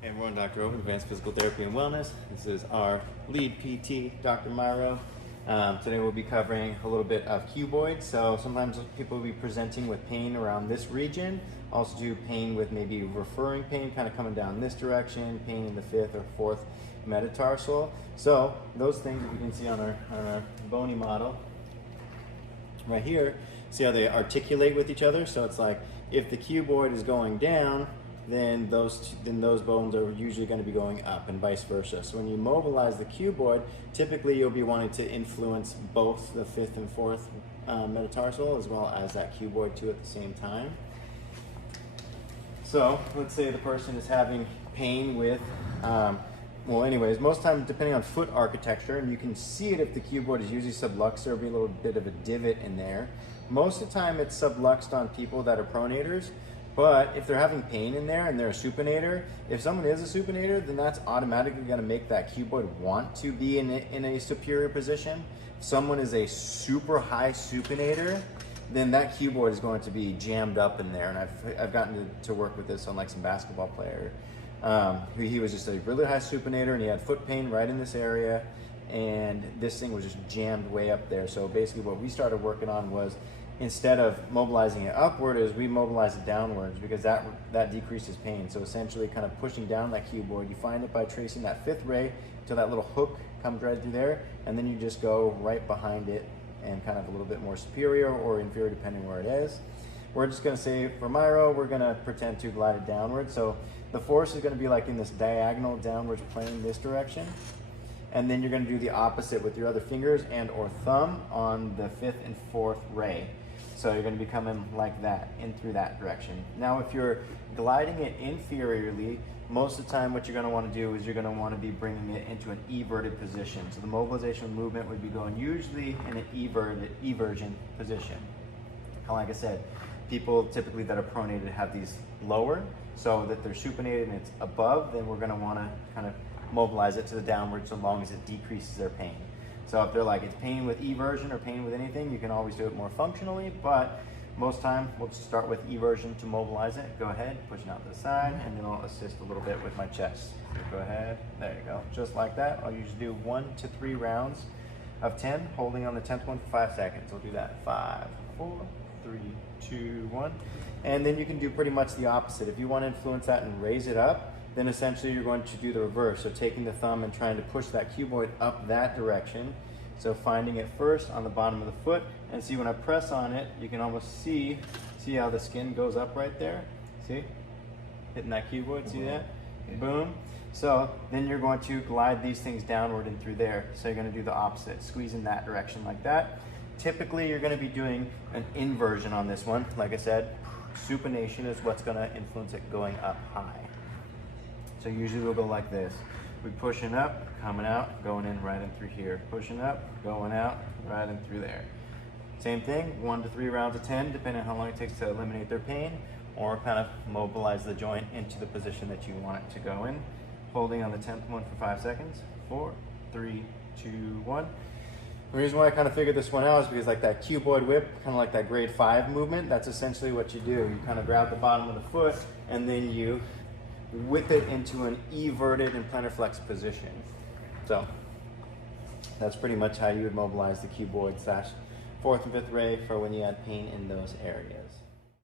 Hey everyone, Dr. Owen, Advanced Physical Therapy and Wellness. This is our lead PT, Dr. Myro. Today we'll be covering a little bit of cuboid. So sometimes people will be presenting with pain around this region. Also do pain with maybe referring pain, kind of coming down this direction, pain in the fifth or fourth metatarsal. So those things that you can see on our bony model right here, see how they articulate with each other? So it's like if the cuboid is going down, then those bones are usually going to be going up and vice versa. So when you mobilize the cuboid, typically you'll be wanting to influence both the fifth and fourth metatarsal as well as that cuboid too at the same time. So let's say the person is having pain with, well anyways, most time depending on foot architecture, and you can see it if the cuboid is usually subluxed, there'll be a little bit of a divot in there. Most of the time it's subluxed on people that are pronators. But if they're having pain in there and they're a supinator, if someone is a supinator, then that's automatically going to make that cuboid want to be in a superior position. If someone is a super high supinator, then that cuboid is going to be jammed up in there. And I've gotten to work with this on like some basketball player. He was just a really high supinator and he had foot pain right in this area. And this thing was just jammed way up there. So basically what we started working on was, instead of mobilizing it upward, is we mobilize it downwards because that decreases pain. So essentially kind of pushing down that cuboid. You find it by tracing that fifth ray till that little hook comes right through there, and then you just go right behind it and kind of a little bit more superior or inferior depending where it is. We're just gonna say for Myro, we're gonna pretend to glide it downward. So the force is gonna be like in this diagonal downwards plane this direction. And then you're gonna do the opposite with your other fingers and or thumb on the fifth and fourth ray. So you're going to be coming like that, in through that direction. Now if you're gliding it inferiorly, most of the time what you're going to want to do is you're going to want to be bringing it into an everted position. So the mobilization movement would be going usually in an eversion position. Like I said, people typically that are pronated have these lower, so that they're supinated and it's above, then we're going to want to kind of mobilize it to the downward so long as it decreases their pain. So if they're like, it's pain with eversion or pain with anything, you can always do it more functionally, but most time we'll just start with eversion to mobilize it. Go ahead, pushing out to the side, and then I'll assist a little bit with my chest. So go ahead, there you go. Just like that, I'll usually do 1 to 3 rounds of 10, holding on the 10th one for 5 seconds. I'll do that, 5, 4, 3, 2, 1. And then you can do pretty much the opposite. If you want to influence that and raise it up, then essentially you're going to do the reverse. So taking the thumb and trying to push that cuboid up that direction. So finding it first on the bottom of the foot, and see when I press on it, you can almost see how the skin goes up right there? See? Hitting that cuboid, see that? Boom. So then you're going to glide these things downward and through there. So you're gonna do the opposite, squeeze in that direction like that. Typically you're gonna be doing an inversion on this one. Like I said, supination is what's gonna influence it going up high. So usually we'll go like this. We're pushing up, coming out, going in right in through here. Pushing up, going out, right in through there. Same thing, 1 to 3 rounds of 10, depending on how long it takes to eliminate their pain, or kind of mobilize the joint into the position that you want it to go in. Holding on the 10th one for 5 seconds. 4, 3, 2, 1. The reason why I kind of figured this one out is because like that cuboid whip, kind of like that grade 5 movement, that's essentially what you do. You kind of grab the bottom of the foot and then you whip it into an everted and plantar flex position. So that's pretty much how you would mobilize the cuboid / fourth and fifth ray for when you had pain in those areas.